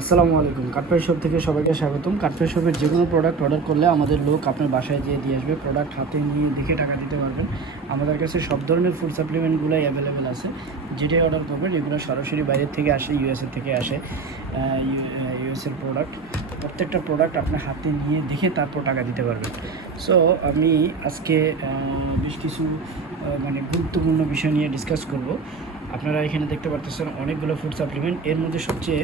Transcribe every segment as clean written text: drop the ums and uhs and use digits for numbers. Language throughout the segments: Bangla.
আসসালামু আলাইকুম। কাঠপাই শপ থেকে সবাইকে স্বাগতম। কাঠপাই শপের যে কোনো প্রোডাক্ট অর্ডার করলে আমাদের লোক আপনার বাসায় যেয়ে দিয়ে আসবে। প্রোডাক্ট হাতে নিয়ে দেখে টাকা দিতে পারবেন। আমাদের কাছে সব ধরনের ফুড সাপ্লিমেন্টগুলোই অ্যাভেলেবেল আছে। যেটাই অর্ডার করবেন এগুলো সরাসরি বাইরের থেকে আসে, ইউএসএ থেকে আসে। ইউএসএর প্রোডাক্ট, প্রত্যেকটা প্রোডাক্ট আপনার হাতে নিয়ে দেখে তারপর টাকা দিতে পারবেন। সো আমি আজকে বেশ কিছু গুরুত্বপূর্ণ বিষয় নিয়ে ডিসকাস করব। আপনারা এখানে দেখতে পারতেছেন অনেকগুলো ফুড সাপ্লিমেন্ট। এর মধ্যে সবচেয়ে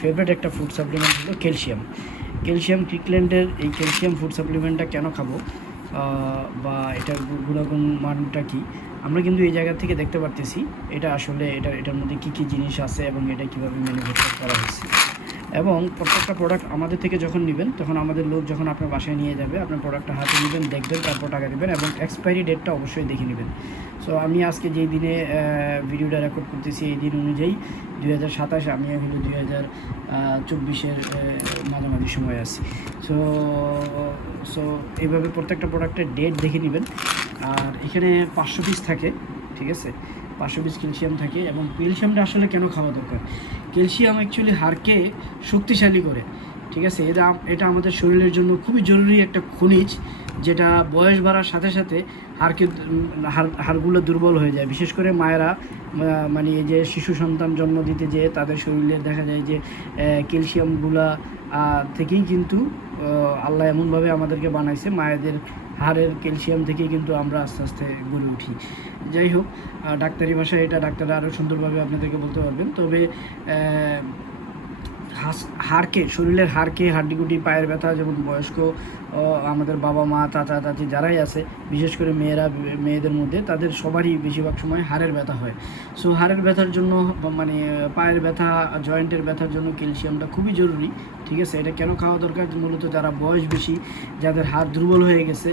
ফেভারিট একটা ফুড সাপ্লিমেন্ট হলো ক্যালসিয়াম। ক্রিকল্যান্ডের এই ক্যালসিয়াম ফুড সাপ্লিমেন্টটা কেন খাবো বা এটার গুণাগুণ মানটা কী, আমরা কিন্তু এই জায়গা থেকে দেখতে পারতেছি এটা আসলে এটার মধ্যে কী কী জিনিস আছে এবং এটা কীভাবে ম্যানুফ্যাকচার করা হয়েছে। এবং প্রত্যেকটা প্রোডাক্ট আমাদের থেকে যখন নেবেন তখন আমাদের লোক যখন আপনার বাসায় নিয়ে যাবে, আপনার প্রোডাক্টটা হাতে নেবেন, দেখবেন, তারপর টাকা দেবেন এবং এক্সপায়ারি ডেটটা অবশ্যই দেখে নেবেন। সো আমি আজকে যেই দিনে ভিডিওটা রেকর্ড করতেছি এই দিন অনুযায়ী 2027, আমি হলো 2024-এর মাঝামাঝি সময় আছি। সো এইভাবে প্রত্যেকটা প্রোডাক্টের ডেট দেখে নেবেন। আর এখানে 500 পিস থাকে, ঠিক আছে, 500 পিস ক্যালসিয়াম থাকে। এবং ক্যালসিয়ামটা আসলে কেন খাওয়া দরকার? ক্যালসিয়াম অ্যাকচুয়ালি হাড়কে শক্তিশালী করে, ঠিক আছে। এটা আমাদের শরীরের জন্য খুবই জরুরি একটা খনিজ, যেটা বয়স বাড়ার সাথে সাথে হাড়গুলো দুর্বল হয়ে যায়। বিশেষ করে মায়েরা এই যে শিশু সন্তান জন্ম দিতে যেয়ে তাদের শরীরে দেখা যায় যে ক্যালসিয়ামগুলা থেকেই কিন্তু আল্লাহ এমনভাবে আমাদেরকে বানাইছে, মায়েদের হাড়ের ক্যালসিয়াম থেকেই কিন্তু আমরা আস্তে আস্তে গড়ে উঠি। যাই হোক, ডাক্তারি ভাষায় এটা ডাক্তাররা আরও সুন্দরভাবে আপনাদেরকে বলতে পারবেন। তবে হাড়কে, শরীরের হাড়কে, হাড্ডিগুটি, পায়ের ব্যথা, যেমন বয়স্ক আমাদের বাবা মা চাচা চাচি যারাই আছে, বিশেষ করে মেয়েদের মধ্যে তাদের সবারই বেশিরভাগ সময় হাড়ের ব্যথা হয়। সো হাড়ের ব্যথার জন্য পায়ের ব্যথা, জয়েন্টের ব্যথার জন্য ক্যালসিয়ামটা খুবই জরুরি, ঠিক আছে। এটা কেন খাওয়া দরকার? মূলত যারা বয়স বেশি, যাদের হাড় দুর্বল হয়ে গেছে,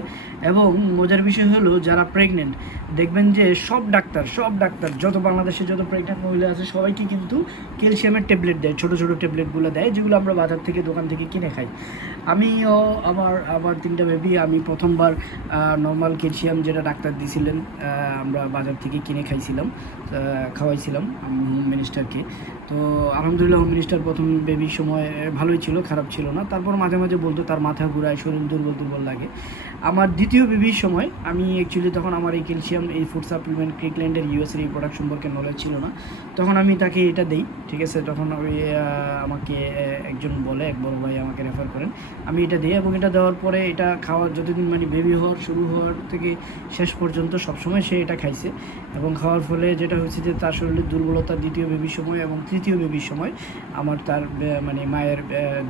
এবং মজার বিষয় হলো যারা প্রেগনেন্ট, দেখবেন যে সব ডাক্তার যত বাংলাদেশে যত প্রেগনেন্ট মহিলা আছে সবাইকে কিন্তু ক্যালসিয়ামের ট্যাবলেট দেয়, ছোটো ছোটো ট্যাবলেটগুলো দেয়, যেগুলো আমরা বাজার থেকে, দোকান থেকে কিনে খাই। আমিও আমার 3টা বেবি, আমি প্রথমবার নর্মাল ক্যালসিয়াম যেটা ডাক্তার দিয়েছিলেন আমরা বাজার থেকে কিনে খাওয়াইছিলাম হোম মিনিস্টারকে। তো আলহামদুলিল্লাহ হোম মিনিস্টার প্রথম বেবির সময় ভালোই ছিল, খারাপ ছিল না। তারপর মাঝে মাঝে বলতো তার মাথা ঘুরায়, শরীর দুর্বল লাগে। আমার দ্বিতীয় বেবির সময় আমি অ্যাকচুয়ালি তখন আমার এই ক্যালসিয়াম, এই ফুড সাপ্লিমেন্ট, ক্রিকল্যান্ডের ইউএসের এই প্রোডাক্ট সম্পর্কে নলেজ ছিল না, তখন আমি তাকে এটা দেই, ঠিক আছে। তখন আমাকে একজন বলে, এক বড় ভাই আমাকে রেফার করেন, আমি এটা দিই। এবং এটা দেওয়ার পরে এটা খাওয়ার যতদিন বেবি শুরু হওয়ার থেকে শেষ পর্যন্ত সবসময় সে এটা খাইছে। এবং খাওয়ার ফলে যেটা হয়েছে যে তার শরীরের দুর্বলতা দ্বিতীয় বেবির সময় এবং তৃতীয় বেবির সময় তার মায়ের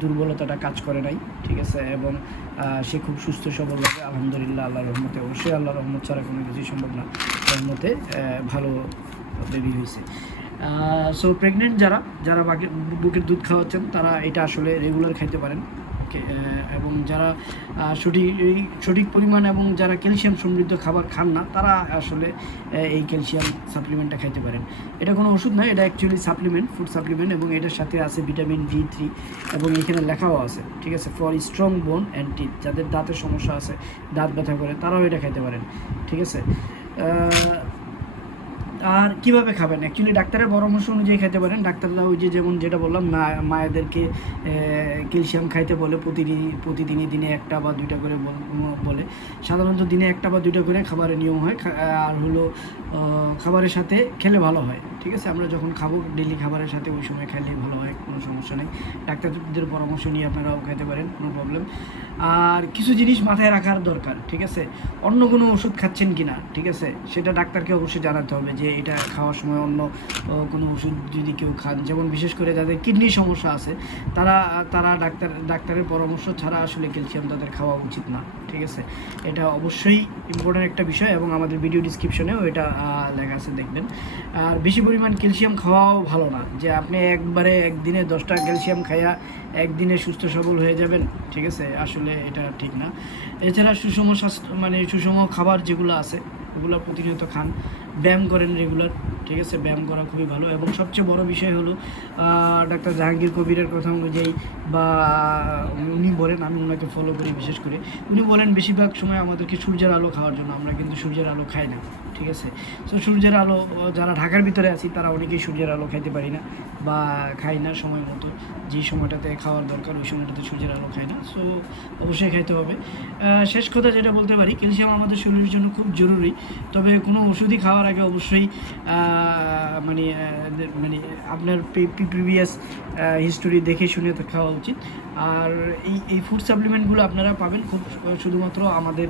দুর্বলতাটা কাজ করে নাই, ঠিক আছে। এবং সে খুব সুস্থ সবলভাবে আলহামদুলিল্লাহ, আল্লাহর রহমতে, অবশ্যই আল্লাহর রহমত ছাড়া কোনো কিছুই সম্ভব না, রহমতে ভালো বেবি হয়েছে। সো প্রেগনেন্ট যারা বুকের দুধ খাওয়াচ্ছেন তারা এটা আসলে রেগুলার খাইতে পারেন, এবং যারা সঠিক পরিমাণ এবং যারা ক্যালসিয়াম সমৃদ্ধ খাবার খান না তারা আসলে এই ক্যালসিয়াম সাপ্লিমেন্টটা খাইতে পারেন। এটা কোনো ওষুধ নয়, এটা অ্যাকচুয়ালি সাপ্লিমেন্ট, ফুড সাপ্লিমেন্ট, এবং এটার সাথে আছে ভিটামিন D3, এবং এখানে লেখাও আছে, ঠিক আছে, ফর স্ট্রং বোন অ্যান্ড টিথ। যাদের দাঁতের সমস্যা আছে, দাঁত ব্যথা করে, তারাও এটা খাইতে পারেন, ঠিক আছে। আর কীভাবে খাবেন? অ্যাকচুয়ালি ডাক্তারের পরামর্শ অনুযায়ী খেতে পারেন। ডাক্তাররা ওই যেটা বললাম, মায়েদেরকে ক্যালসিয়াম খাইতে বলে, প্রতিদিনই দিনে 1টা বা 2টা করে বলে। সাধারণত দিনে 1টা বা 2টা করে খাবারের নিয়ম হয়। আর হলো খাবারের সাথে খেলে ভালো হয়, ঠিক আছে। আমরা যখন খাবো ডেলি খাবারের সাথে ওই সময় খেলে ভালো হয়, কোনো সমস্যা নেই। ডাক্তারদের পরামর্শ নিয়ে আপনারাও খেতে পারেন, কোনো প্রবলেম। আর কিছু জিনিস মাথায় রাখার দরকার, ঠিক আছে। অন্য কোনো ওষুধ খাচ্ছেন কি না, ঠিক আছে, সেটা ডাক্তারকে অবশ্যই জানাতে হবে যে এটা খাওয়ার সময় অন্য কোনো ওষুধ যদি কেউ খান, যেমন বিশেষ করে যাদের কিডনির সমস্যা আছে, তারা ডাক্তারের পরামর্শ ছাড়া আসলে ক্যালসিয়াম তাদের খাওয়া উচিত না, ঠিক আছে। এটা অবশ্যই ইম্পর্ট্যান্ট একটা বিষয়, এবং আমাদের ভিডিও ডিসক্রিপশনেও এটা লেখা আছে, দেখবেন। আর বেশি পরিমাণ ক্যালসিয়াম খাওয়াও ভালো না, যে আপনি একদিনে 10টা ক্যালসিয়াম খাইয়া একদিনে সুস্থ সবল হয়ে যাবেন, ঠিক আছে, আসলে এটা ঠিক না। এছাড়া সুষম খাবার যেগুলো আছে ওগুলো প্রতিনিয়ত খান, ব্যায়াম করেন রেগুলার, ঠিক আছে, ব্যায়াম করা খুবই ভালো। এবং সবচেয়ে বড় বিষয় হলো ডাক্তার জাহাঙ্গীর কবিরের কথা অনুযায়ী বা উনি বলেন, আমি ওনাকে ফলো করি বিশেষ করে, উনি বলেন বেশিরভাগ সময় আমাদেরকে সূর্যের আলো খাওয়ার জন্য। আমরা কিন্তু সূর্যের আলো খাই না, ঠিক আছে। সো সূর্যের আলো, যারা ঢাকার ভিতরে আছি তারা অনেকেই সূর্যের আলো খাইতে পারি না বা খাই না সময় মতো, যেই সময়টাতে খাওয়ার দরকার ওই সময়টাতে সূর্যের আলো খাই না। সো অবশ্যই খাইতে হবে। শেষ কথা যেটা বলতে পারি, ক্যালসিয়াম আমাদের শরীরের জন্য খুব জরুরি। তবে কোনো ওষুধই খাওয়ার আগে অবশ্যই মানে মানে আপনার প্রিভিয়াস হিস্টোরি দেখে শুনে তো খাওয়া উচিত। আর এই ফুড সাপ্লিমেন্টগুলো আপনারা পাবেন খুব শুধুমাত্র আমাদের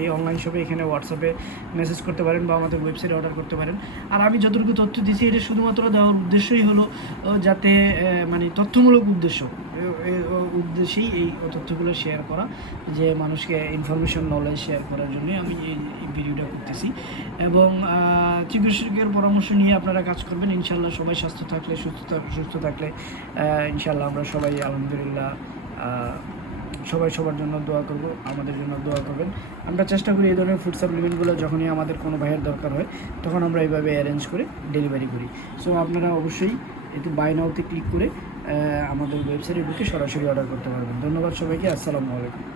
এই অনলাইন শপে, এখানে হোয়াটসঅ্যাপে মেসেজ করতে পারেন বা আমাদের ওয়েবসাইটে অর্ডার করতে পারেন। আর আমি যতটুকু তথ্য দিচ্ছি এটা শুধুমাত্র দেওয়ার উদ্দেশ্যই হলো যাতে মানে তথ্যমূলক উদ্দেশ্যেই এই তথ্যগুলো শেয়ার করা, যে মানুষকে ইনফরমেশন নলেজ শেয়ার করার জন্যই আমি এই ভিডিওটা করতেছি। এবং চিকিৎসকের পরামর্শ নিয়ে আপনারা কাজ করবেন ইনশাল্লাহ। সবাই সুস্থ থাকলে ইনশাল্লাহ আমরা সবাই আলহামদুলিল্লাহ সবাই সবার জন্য দোয়া করব, আমাদের জন্য দোয়া করবেন। আমরা চেষ্টা করি এই ধরনের ফুড সাপ্লিমেন্টগুলো যখনই আমাদের কোনো ভাইয়ের দরকার হয় তখন আমরা এইভাবে অ্যারেঞ্জ করে ডেলিভারি করি। সো আপনারা অবশ্যই একটু বাই নাওতে ক্লিক করে আমাদের ওয়েবসাইটে ঢুকে সরাসরি অর্ডার করতে পারবেন। ধন্যবাদ সবাইকে, আসসালামু আলাইকুম।